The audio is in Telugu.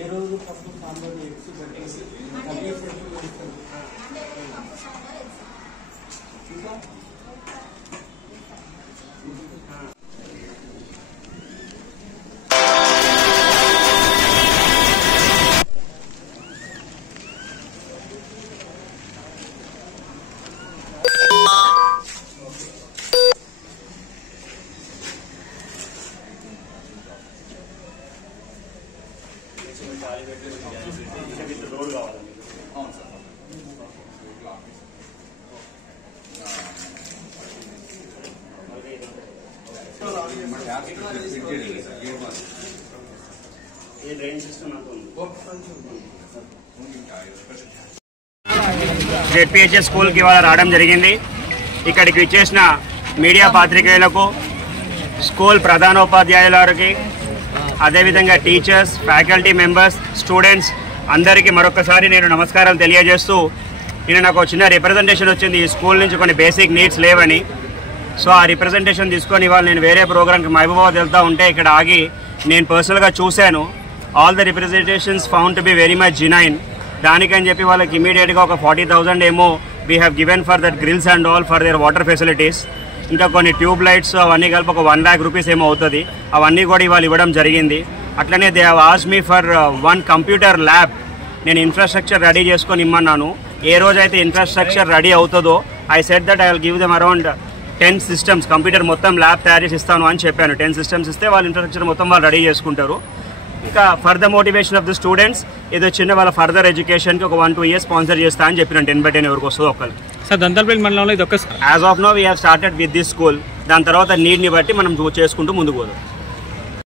ఏ రోజు పప్పు సాంబార్ ఎగ్స్ పెట్టేసి ఇంకా రోడ్ కావాలి. అవును సార్. జెడ్పీహెచ్ఎస్ స్కూల్కి ఇవాళ రావడం జరిగింది. ఇక్కడికి వచ్చేసిన మీడియా పాత్రికేయులకు, స్కూల్ ప్రధానోపాధ్యాయులకి, అదేవిధంగా టీచర్స్, ఫ్యాకల్టీ మెంబర్స్, స్టూడెంట్స్ అందరికీ మరొకసారి నేను నమస్కారం తెలియజేస్తూ, నేను నాకు చిన్న రిప్రజెంటేషన్ వచ్చింది ఈ స్కూల్ నుంచి కొన్ని బేసిక్ నీడ్స్ లేవని. సో ఆ రిప్రజెంటేషన్ తీసుకొని ఇవాళ నేను వేరే ప్రోగ్రామ్కి మహబూబాబాద్ వెళ్తూ ఉంటే ఇక్కడ ఆగి నేను పర్సనల్గా చూశాను. All the representations found to be very much genuine. దానికని చెప్పి వాళ్ళకి ఇమీడియట్గా ఒక 40,000 ఏమో we have given for that grills and all for their water facilities. ఇంకా కొన్ని ట్యూబ్ లైట్స్ అవన్నీ కలిపి ఒక 1 lakh rupees ఏమో అవుతుంది. అవన్నీ కూడా ఇవాళ ఇవ్వడం జరిగింది. అట్లనే they have asked me for 1 computer lab. నేను ఇన్ఫ్రాస్ట్రక్చర్ రెడీ చేసుకొని ఇమ్మన్నాను. ఏ రోజైతే ఇన్ఫ్రాస్ట్రక్చర్ రెడీ అవుతుందో I said that I will give them around 10 systems computer మొత్తం ల్యాబ్ తయారు చేసి ఇస్తాను అని చెప్పాను. 10 systems ఇస్తే వాళ్ళ ఇన్ఫ్రాస్ట్రక్చర్ మొత్తం వాళ్ళు రెడీ చేసుకుంటారు. ఇంకా for the motivation of the students ఏదో చిన్న వాళ్ళ ఫర్దర్ ఎడ్యుకేషన్కి ఒక 1-2 years స్పాన్సర్ చేస్తా అని చెప్పిన 10/10 ఎవరికి వస్తుందో ఒకళ్ళు. సార్ దంతాలపల్లి మండలంలో ఇది ఒక as of now we have started with this school. దాని తర్వాత నీడ్ని బట్టి మనం చేసుకుంటూ ముందుకు పోదాం.